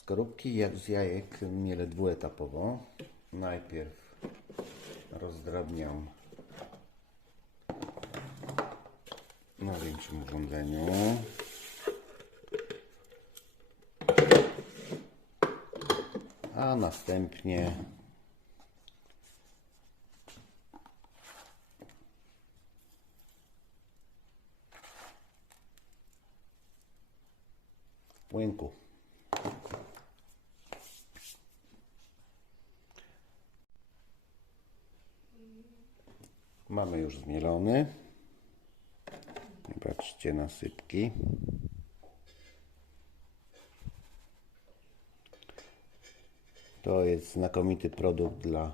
Skorupki z jajek mielę dwuetapowo. Najpierw rozdrabniam na większym urządzeniu. A następnie w. Mamy już zmielony. Patrzcie na sypki. To jest znakomity produkt dla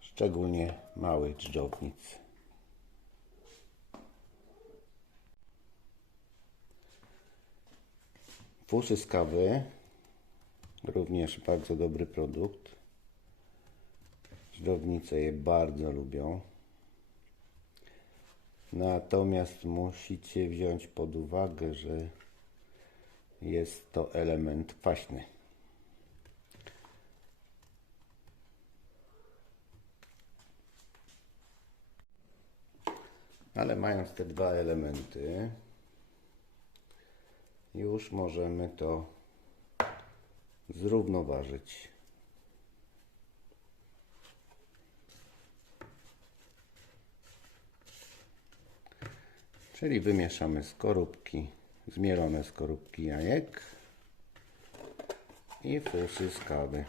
szczególnie małych dżdżownic. Fusy z kawy również bardzo dobry produkt. Dżdżownice je bardzo lubią. Natomiast musicie wziąć pod uwagę, że jest to element kwaśny. Ale mając te dwa elementy, już możemy to zrównoważyć. Czyli wymieszamy skorupki, zmielone skorupki jajek i fusy z kawy.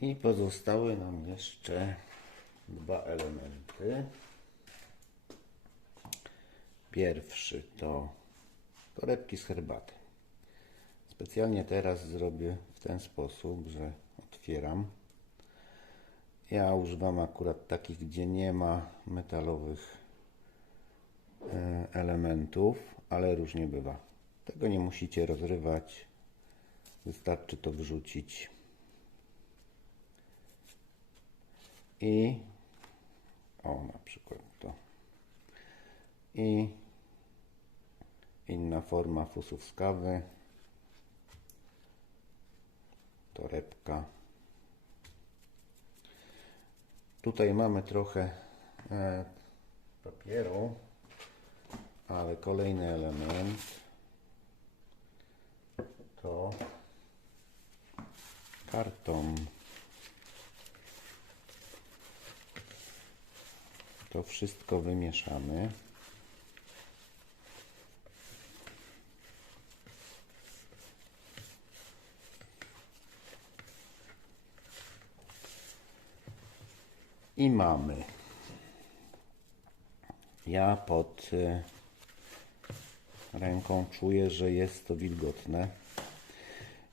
I pozostały nam jeszcze dwa elementy. Pierwszy to torebki z herbaty. Specjalnie teraz zrobię w ten sposób, że otwieram. Ja używam akurat takich, gdzie nie ma metalowych e, elementów, ale różnie bywa. Tego nie musicie rozrywać. Wystarczy to wrzucić. I o, na przykład to. I inna forma fusów z kawy. Torebka. Tutaj mamy trochę e, papieru, ale kolejny element to karton. To wszystko wymieszamy. I mamy. Ja pod y, ręką czuję, że jest to wilgotne.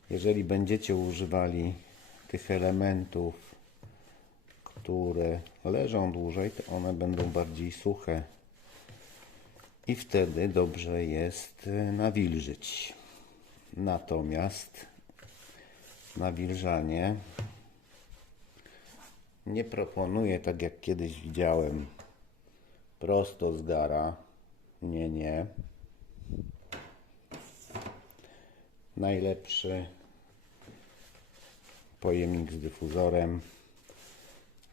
Jeżeli będziecie używali tych elementów, które leżą dłużej, to one będą bardziej suche. I wtedy dobrze jest y, nawilżyć. Natomiast nawilżanie nie proponuję tak jak kiedyś widziałem prosto z gara. Nie, nie. Najlepszy pojemnik z dyfuzorem.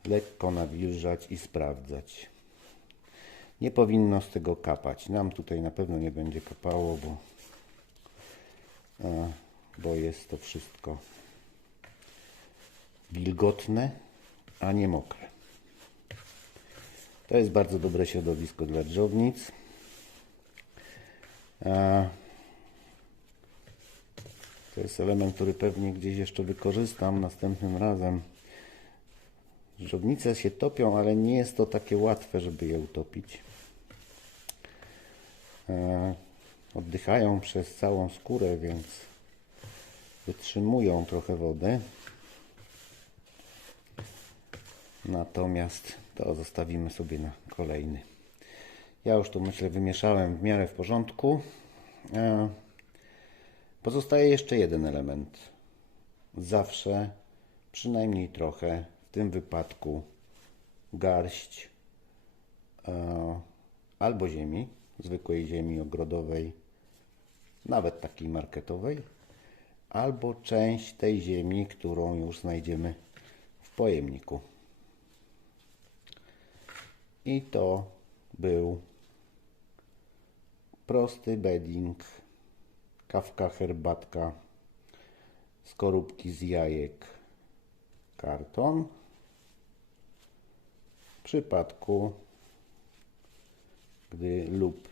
Lekko nawilżać i sprawdzać. Nie powinno z tego kapać. Nam tutaj na pewno nie będzie kapało, bo, e, bo jest to wszystko wilgotne a nie mokre. To jest bardzo dobre środowisko dla dżownic. To jest element, który pewnie gdzieś jeszcze wykorzystam następnym razem. Dżownice się topią, ale nie jest to takie łatwe, żeby je utopić. Oddychają przez całą skórę, więc wytrzymują trochę wody. Natomiast to zostawimy sobie na kolejny. Ja już to myślę wymieszałem w miarę w porządku. Pozostaje jeszcze jeden element. Zawsze przynajmniej trochę, w tym wypadku garść e, albo ziemi, zwykłej ziemi ogrodowej, nawet takiej marketowej, albo część tej ziemi, którą już znajdziemy w pojemniku. I to był prosty bedding, kawka, herbatka, skorupki z jajek, karton. W przypadku, gdy lub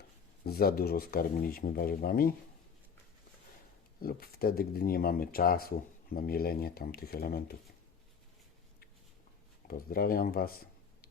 za dużo skarmiliśmy warzywami, lub wtedy, gdy nie mamy czasu na mielenie tamtych elementów. Pozdrawiam Was.